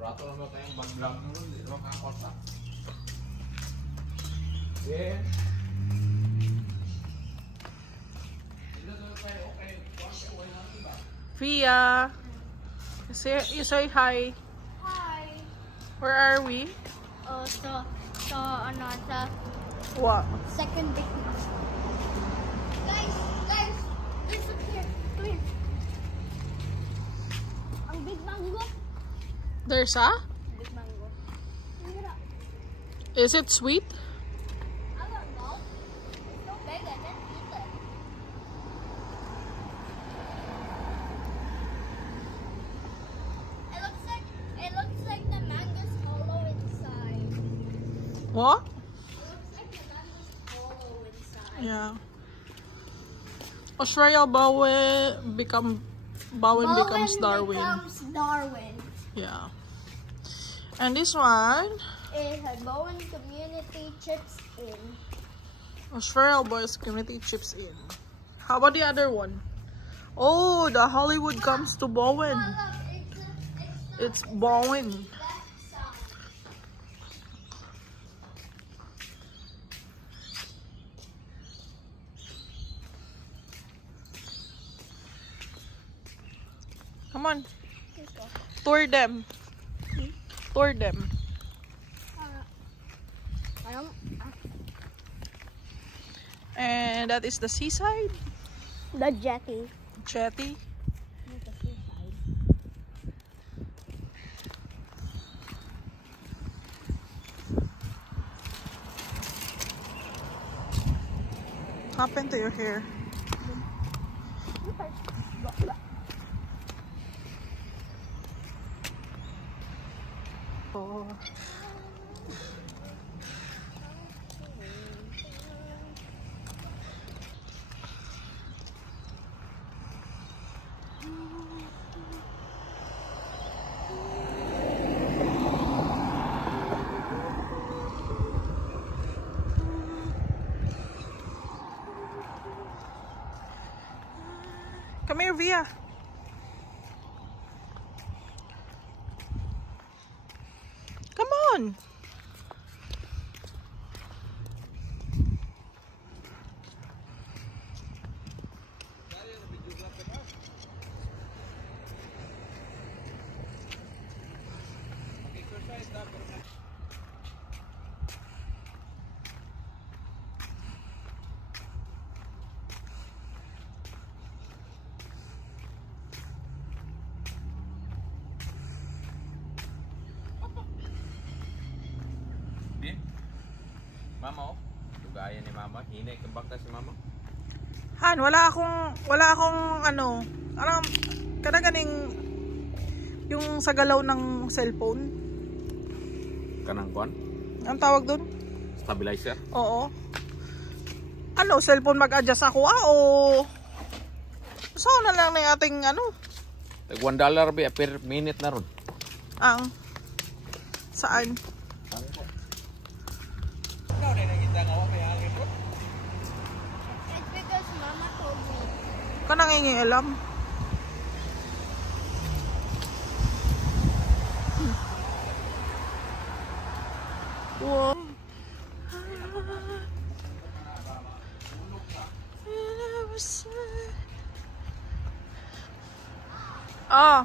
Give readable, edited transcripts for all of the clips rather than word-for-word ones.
Brato naman tayong bag-vlog naman. Hindi naman kakontak. Yeah. Via, you say hi. Hi. Where are we? So another What? second big mango. Guys, listen here. Come here. Ang big mango. There's a? Big mango. Look at that. Is it sweet? I don't know. It's so big, I can't eat it. It looks like the mango's hollow inside. What? It looks like the mango's hollow inside. Yeah. Australia Bowen becomes Darwin. Becomes Darwin. Yeah. And this one, It had Bowen Community Chips in. Australia Boys Community Chips in. How about the other one? Oh, the Hollywood comes to Bowen. Oh, look, It's Bowen. that sound. Come on, Let's go. tour them. Tour them. I don't. And that is the seaside. The jetty. Jetty. The seaside. What happened to your hair? Oh. Come here, Via. Come on. Mama, oh. Lugayan ni Mama. Hinay kang bakta si Mama. Han, wala akong ano, ganing yung sa galaw ng cellphone. Kanang kwan? Ang tawag doon? Stabilizer? Oo. Ano, cellphone mag-adjust ako o saan na lang ng ating ano? Tag $1 ba per minute na ron? Ang saan? Ikaw na nakita nga may hangin ron. It's because Mama told me. Ka nangingialam. Wow. Ah.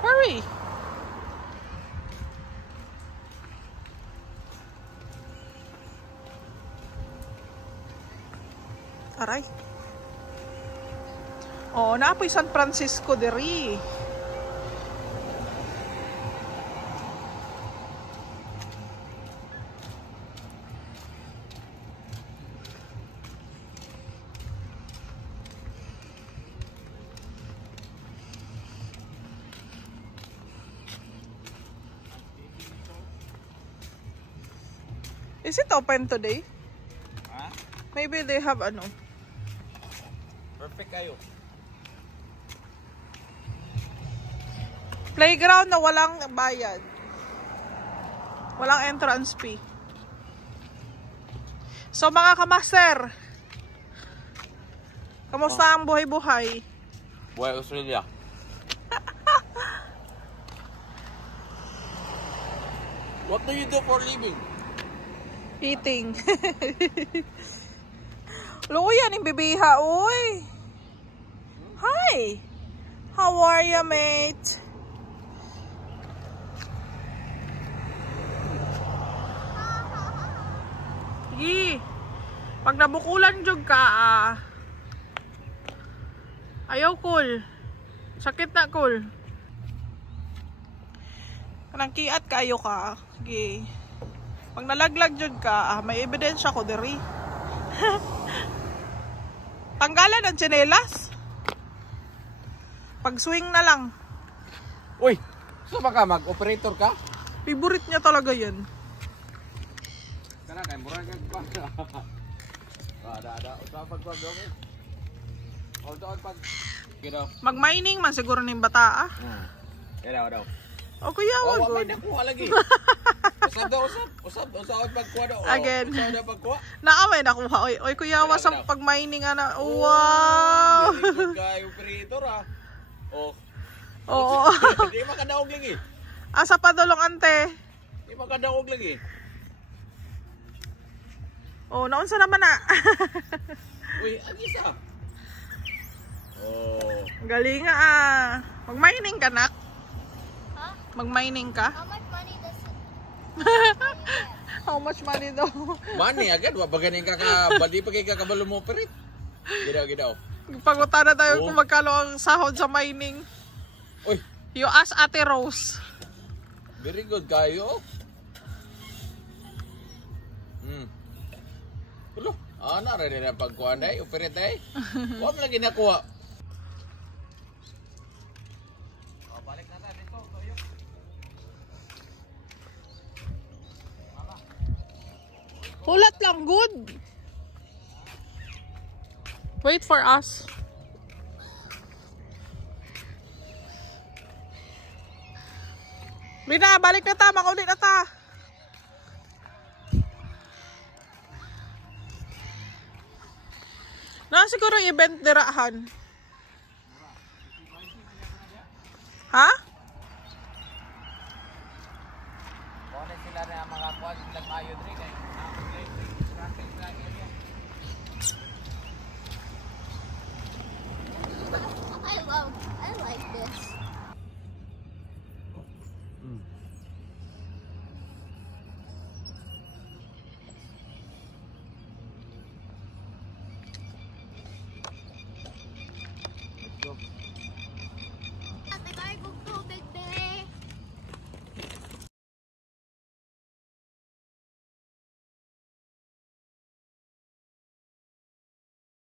Hurry. Aray. Oh, naapoy San Francisco diri. Is it open today? Ha? Maybe they have ano. Perfect kayo. Playground na walang bayad. Walang entrance fee. So mga kamaster, kamusta ang buhay-buhay? Buhay Australia. What do you do for living? Eating. Luko yan yung bibiha, uy. Hi. How are you, mate? Sige. Pag nabukulan jud ka, ayaw cool. Sakit na cool. Kanang kiat kayo ka. Sige. Pag nalaglag jud ka, may ebidensya ko diri. Tanggalan ang tsinelas. Pag swing na lang. Uy, so baka mag-operator ka? Favorite niya talaga yan. Kana kay murag pa. Ada. Usa pag doon. Doon pag kira. Mag-mining man siguro ning bata. Daw. O kuya, wag Wa good. may nakuha lagi. Usab pagkuha daw. Again. Usab pagkuha. Naamay nakuha. Oy kuya, was ang pag-mining ana. Wow. Kay operator Oh. Oo. Di makadaog lagi. Asa pa dolong ante. Di makadaog lagi. Oh, naunsa naman na. Uy, agisa. Oh. Galing nga Mag-mining ka, nak? Huh? Mag-mining ka? How much money does it? How much money daw? Money agad wa pa ganing ka bali pa kay kakabalo mo operate. Gidaw. Pagutan na tayo kung magkano ang sahod sa mining. Uy, You ask Ate Rose. very good kayo. Ulo, ana ra na pagkuan dai, operate dai. Wa man lagi nakuha. Balik na ta dito, toyo. Hulat lang, good. Wait for us. Rina, balik na ta. Makulit na ta. Na siguro event dirahan. Ha?